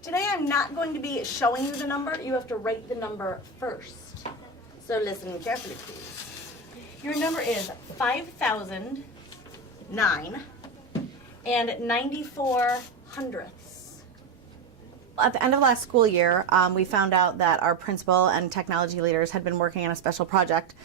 Today I'm not going to be showing you the number. You have to write the number first. So listen carefully, please. Your number is 5,009 and 94 hundredths. At the end of last school year, we found out that our principal and technology leaders had been working on a special project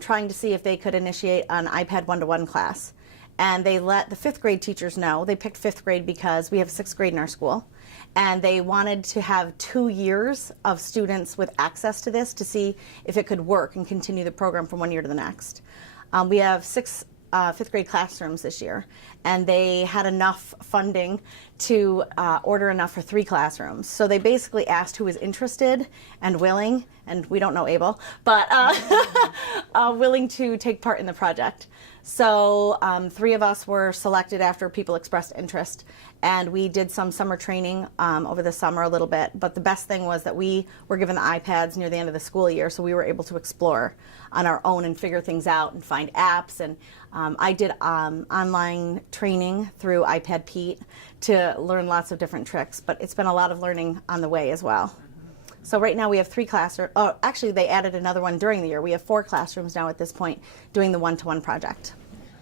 trying to see if they could initiate an iPad one-to-one class. And they let the 5th grade teachers know. They picked 5th grade because we have 6th grade in our school. And they wanted to have 2 years of students with access to this to see if it could work and continue the program from one year to the next. We have 6 5th grade classrooms this year, and they had enough funding to order enough for 3 classrooms. So they basically asked who was interested and willing, and we don't know Abel, but willing to take part in the project. So 3 of us were selected after people expressed interest, and we did some summer training over the summer a little bit. But the best thing was that we were given the iPads near the end of the school year, so we were able to explore on our own and figure things out and find apps. And I did online training through iPad Pete to learn lots of different tricks, but it's been a lot of learning on the way as well. So right now we have 3 classrooms. Oh, actually they added another one during the year. We have 4 classrooms now at this point doing the one-to-one project.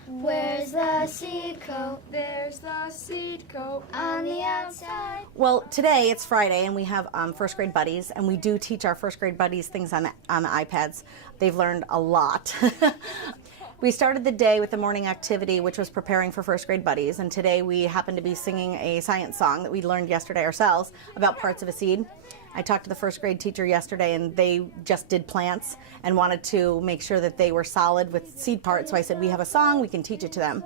Where's the seed coat? There's the seed coat on the outside. Well, today it's Friday and we have 1st grade buddies, and we do teach our 1st grade buddies things on the iPads. They've learned a lot. We started the day with the morning activity, which was preparing for 1st grade buddies, and today we happen to be singing a science song that we learned yesterday ourselves about parts of a seed. I talked to the 1st grade teacher yesterday, and they just did plants and wanted to make sure that they were solid with seed parts, so I said, we have a song, we can teach it to them.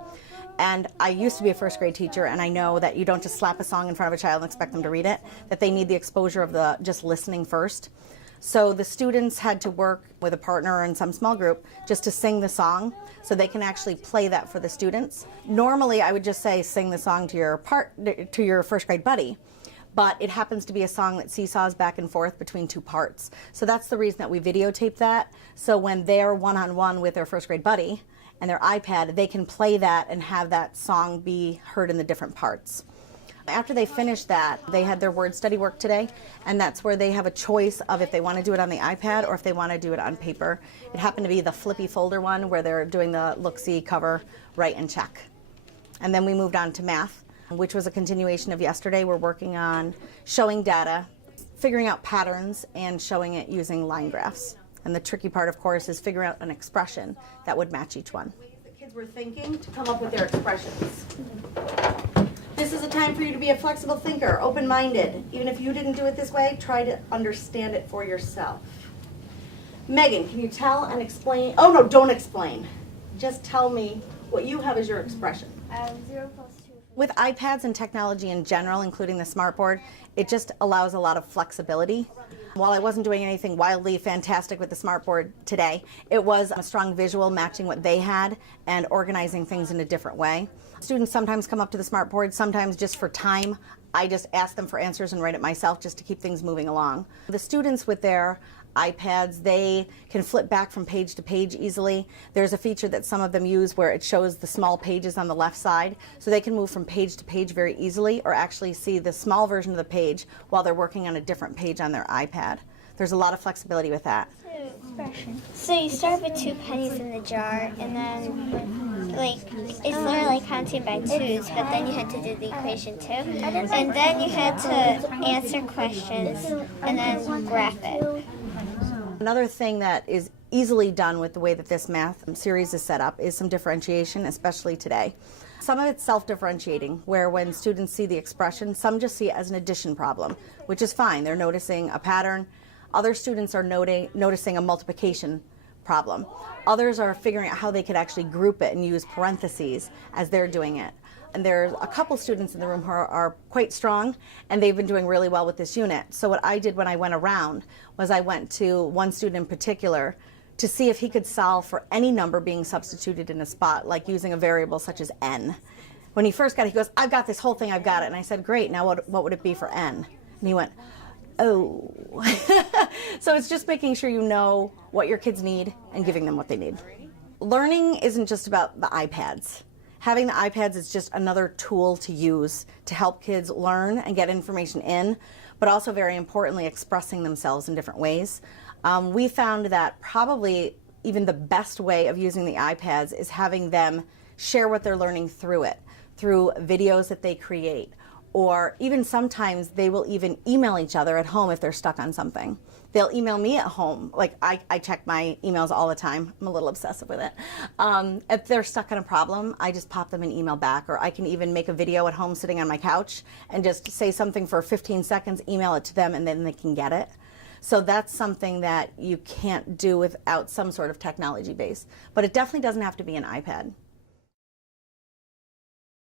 And I used to be a 1st grade teacher, and I know that you don't just slap a song in front of a child and expect them to read it, that they need the exposure of the just listening first. So the students had to work with a partner in some small group just to sing the song so they can actually play that for the students. Normally I would just say sing the song to your 1st grade buddy, but it happens to be a song that seesaws back and forth between 2 parts. So that's the reason that we videotape that, so when they're one-on-one with their 1st grade buddy and their iPad, they can play that and have that song be heard in the different parts. After they finished that, they had their word study work today, and that's where they have a choice of if they want to do it on the iPad or if they want to do it on paper. It happened to be the flippy folder one where they're doing the look-see, cover, write, and check. And then we moved on to math, which was a continuation of yesterday. We're working on showing data, figuring out patterns, and showing it using line graphs. And the tricky part, of course, is figuring out an expression that would match each one. The kids were thinking to come up with their expressions. This is a time for you to be a flexible thinker, open-minded. Even if you didn't do it this way, try to understand it for yourself. Megan, can you tell and explain? Oh no, don't explain. Just tell me what you have as your expression. 0 plus 2. With iPads and technology in general, including the smartboard, it just allows a lot of flexibility. While I wasn't doing anything wildly fantastic with the smartboard today, it was a strong visual matching what they had and organizing things in a different way. Students sometimes come up to the smartboard, sometimes just for time. I just ask them for answers and write it myself just to keep things moving along. The students with their iPads, they can flip back from page to page easily. There's a feature that some of them use where it shows the small pages on the left side, so they can move from page to page very easily or actually see the small version of the page while they're working on a different page on their iPad. There's a lot of flexibility with that. Expression. So you start with 2 pennies in the jar, and then it's literally like counting by 2s, but then you had to do the equation too, and then you had to answer questions and then graph it. Another thing that is easily done with the way that this math series is set up is some differentiation, especially today. Some of it's self-differentiating, where when students see the expression, some just see it as an addition problem, which is fine. They're noticing a pattern. Other students are noticing a multiplication problem. Others are figuring out how they could actually group it and use parentheses as they're doing it. And there's a couple students in the room who are quite strong, and they've been doing really well with this unit. So what I did when I went around was I went to one student in particular to see if he could solve for any number being substituted in a spot, like using a variable such as n. When he first got it, he goes, I've got this whole thing, I've got it. And I said, great, now what would it be for n? And he went, oh. So it's just making sure you know what your kids need and giving them what they need. Learning isn't just about the iPads. having the iPads is just another tool to use to help kids learn and get information in, but also very importantly expressing themselves in different ways. We found that probably even the best way of using the iPads is having them share what they're learning through it, through videos that they create, or even sometimes they will even email each other at home if they're stuck on something. They'll email me at home. Like I check my emails all the time. I'm a little obsessive with it. If they're stuck on a problem, I just pop them an email back, or I can even make a video at home sitting on my couch and just say something for 15 seconds, email it to them, and then they can get it. So that's something that you can't do without some sort of technology base. But it definitely doesn't have to be an iPad.